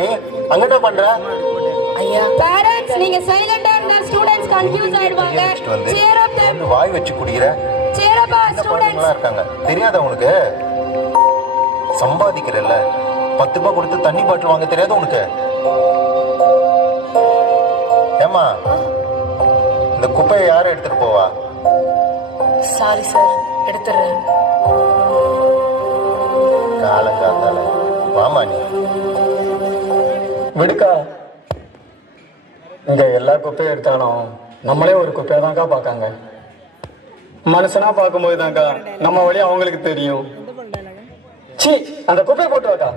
நீ அங்கட்ட பண்ற ஐயா பேரண்ட்ஸ் நீங்க சைலண்டா இருந்தா ஸ்டூடண்ட்ஸ் கன்ஃபியூஸ் ஆயிடுவாங்க. cheer up them. வாய் வச்சு குடிக்கிற cheer up ஸ்டூடண்ட்ஸ் இருக்காங்க. தெரியாத உனக்கு? சம்பாதிக்கிறல்ல 10 ரூபாய் கொடுத்து தண்ணி பாட்டில் வாங்க தெரியாத உனக்கு? ஏமா இந்த குப்பையை யாரை எடுத்துட்டு போவா? சாரி சார், எடுத்துறேன். காலங்காத்தால வாமா நீ விடுக்கா. இங்க எல்லா குப்பையும் எடுத்தாலும் நம்மளே ஒரு குப்பையா தான்க்கா பார்க்காங்க. மனுஷனா பார்க்கும்போது தான்க்கா நம்ம வழி அவங்களுக்கு தெரியும். சி அந்த குப்பையை போட்டு வாக்கா.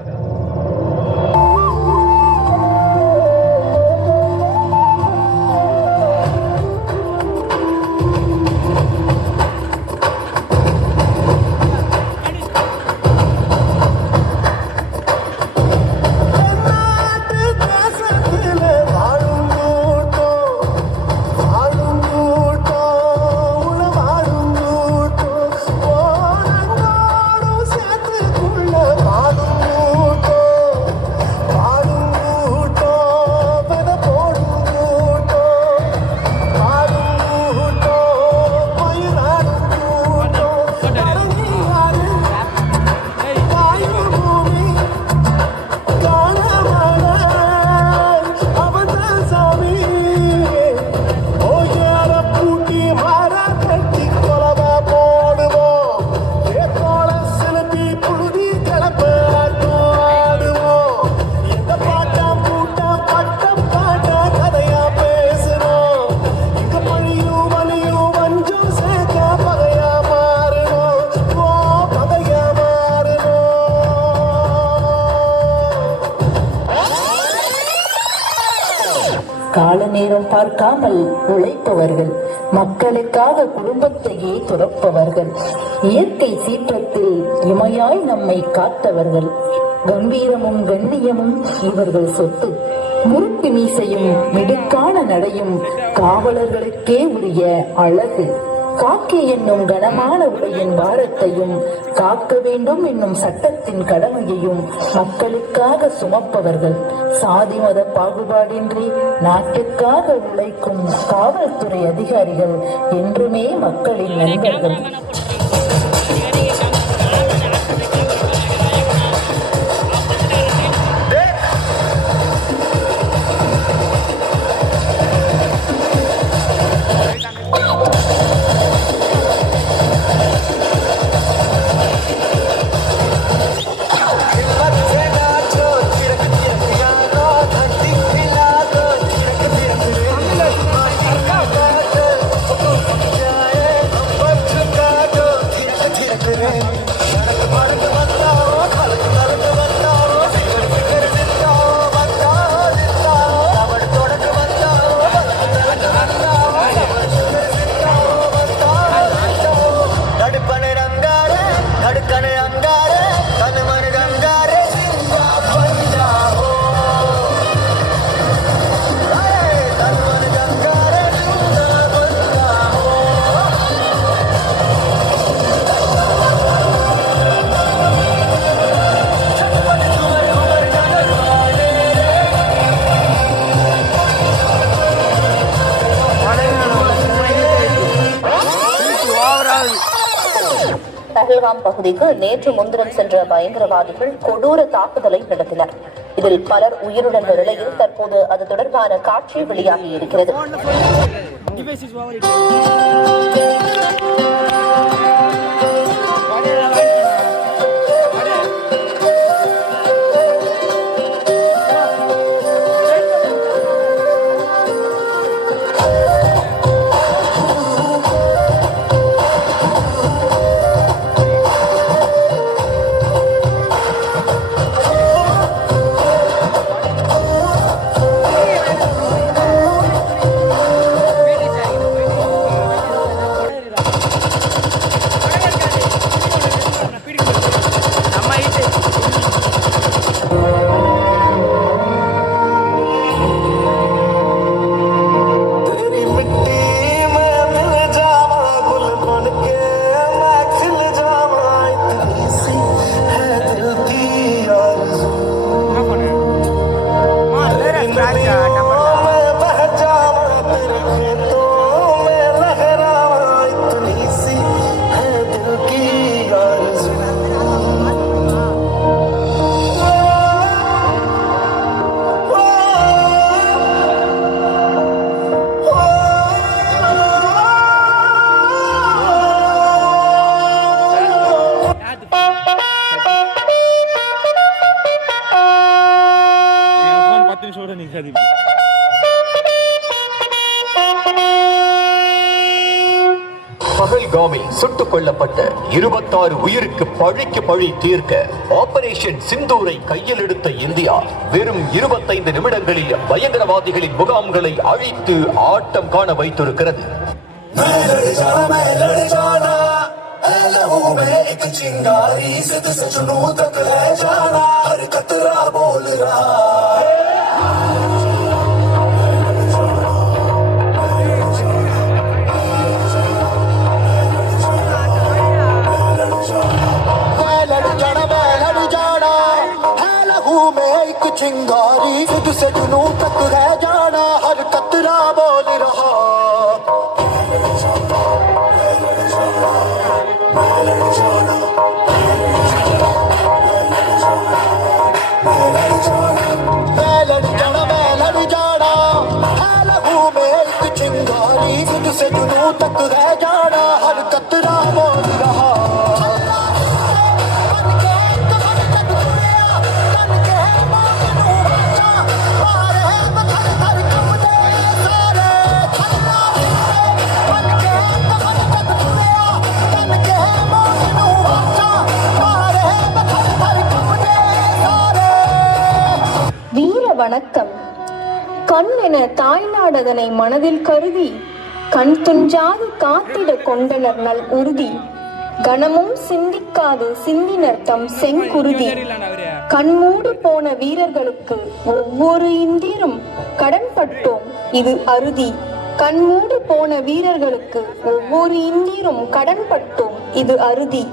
கால நேரம் பார்க்காமல் உழைப்பவர்கள், மக்களுக்காக குடும்பத்தையே துறப்பவர்கள், இயற்கை சீற்றத்தில் இமையாய் நம்மை காத்தவர்கள். கம்பீரமும் கண்ணியமும் இவர்கள் சொத்து. முறுக்கு மீசையும் மிடுக்கான நடையும் காவலர்களுக்கே உரிய அழகு. காக்கை என்னும் கனமான உடையின் பாரத்தையும் காக்க வேண்டும் என்னும் சட்டத்தின் கடமையையும் மக்களுக்காக சுமப்பவர்கள். சாதி மத பாகுபாடின்றி நாட்டுக்காக உழைக்கும் காவல்துறை அதிகாரிகள் என்றுமே மக்களின் நண்பர்கள். பஹல்காம் பகுதிக்கு நேற்று முன்தினம் சென்ற பயங்கரவாதிகள் கொடூர தாக்குதலை நடத்தினர். இதில் பலர் உயிருடன் நிலையில் தற்போது அது தொடர்பான காட்சி வெளியாகி இருக்கிறது. பஹல்காமில் சுட்டுக் கொல்லப்பட்ட 26 உயிருக்கு பழிக்கு பழி தீர்க்க ஆபரேஷன் சிந்தூரை கையில் எடுத்த இந்தியா வெறும் 25 நிமிடங்களில் பயங்கரவாதிகளின் முகாம்களை அழித்து ஆட்டம் காண வைத்திருக்கிறது. चिंगारी खुद से जुनू तक है जाना हर कतरा बोल रहा है लहू में एक चिंगारी खुद से जुनू तक है जाना हर कतरा बोल रहा வணக்கம். கண் என தாய்நாடதனை மனதில் கருதி கண் துஞ்சாது காத்திட கொண்டனர் நல் உறுதி. கணமும் சிந்திக்காது சிந்தினர் தம் செங்குருதி. கண்மூடு போன வீரர்களுக்கு ஒவ்வொரு இந்தியரும் கடன்பட்டோம் இது அறுதி. கண்மூடு போன வீரர்களுக்கு ஒவ்வொரு இந்தியரும் கடன்பட்டோம் இது அறுதி.